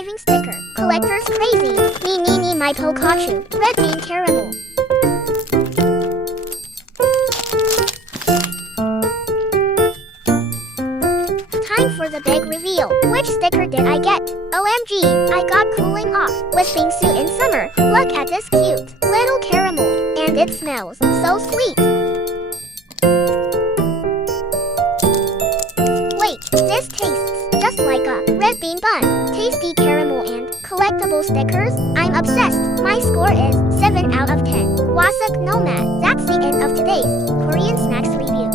Surviving sticker. Collector's crazy. Me, MyPokachu. Red bean caramel. Time for the big reveal. Which sticker did I get? OMG, I got cooling off with bingsu in summer. Look at this cute little caramel. And it smells so sweet. Wait, this tastes just like a red bean bun. Tasty caramel and collectible stickers. I'm obsessed. My score is 7 out of 10. Wasak Nomad. That's the end of today's Korean snacks review.